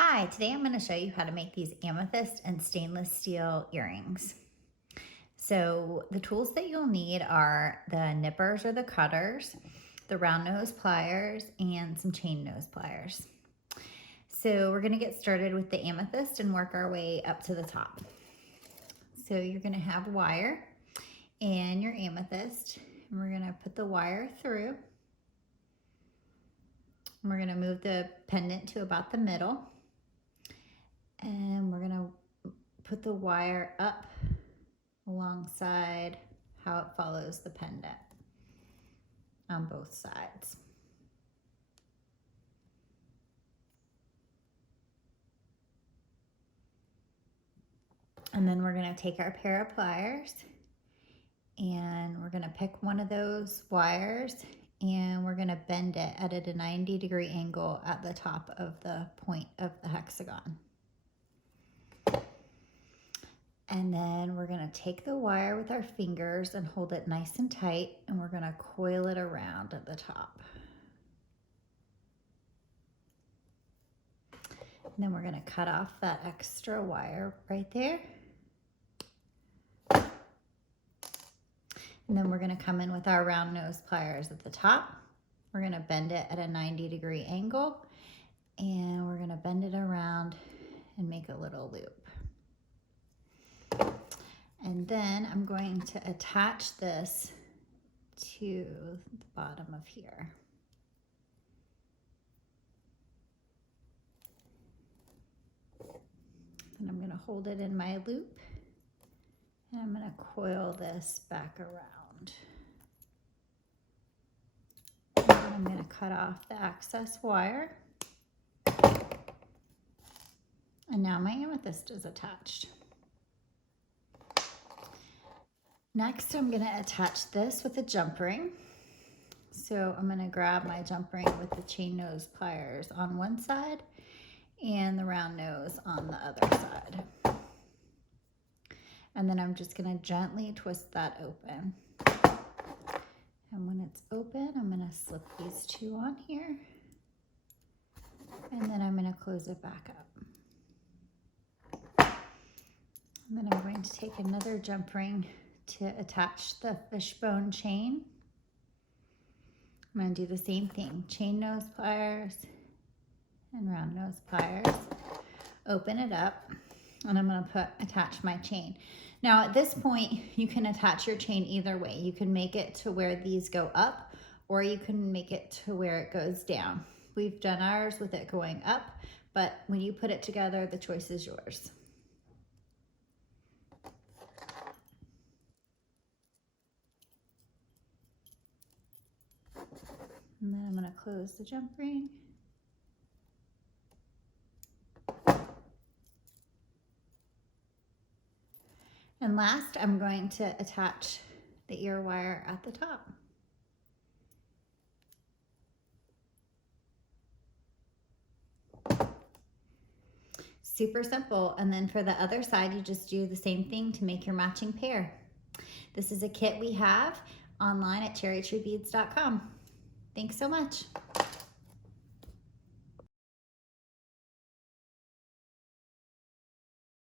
Hi, today I'm going to show you how to make these amethyst and stainless steel earrings. So the tools that you'll need are the nippers or the cutters, the round nose pliers, and some chain nose pliers. So we're going to get started with the amethyst and work our way up to the top. So you're going to have wire and your amethyst, and we're going to put the wire through. And we're going to move the pendant to about the middle. And we're going to put the wire up alongside how it follows the pendant on both sides. And then we're going to take our pair of pliers and we're going to pick one of those wires and we're going to bend it at a 90-degree angle at the top of the point of the hexagon. And then we're going to take the wire with our fingers and hold it nice and tight, and we're going to coil it around at the top. And then we're going to cut off that extra wire right there. And then we're going to come in with our round nose pliers at the top. We're going to bend it at a 90-degree angle, and we're going to bend it around and make a little loop. And then I'm going to attach this to the bottom of here. And I'm going to hold it in my loop. And I'm going to coil this back around. And I'm going to cut off the excess wire. And now my amethyst is attached. Next, I'm going to attach this with a jump ring. So I'm going to grab my jump ring with the chain nose pliers on one side and the round nose on the other side. And then I'm just going to gently twist that open. And when it's open, I'm going to slip these two on here. And then I'm going to close it back up. And then I'm going to take another jump ring to attach the fishbone chain. I'm going to do the same thing, chain nose pliers and round nose pliers. Open it up, and I'm going to attach my chain. Now at this point, you can attach your chain either way. You can make it to where these go up, or you can make it to where it goes down. We've done ours with it going up, but when you put it together, the choice is yours. And then I'm going to close the jump ring. And last, I'm going to attach the ear wire at the top. Super simple. And then for the other side, you just do the same thing to make your matching pair. This is a kit we have online at cherrytreebeads.com. Thanks so much.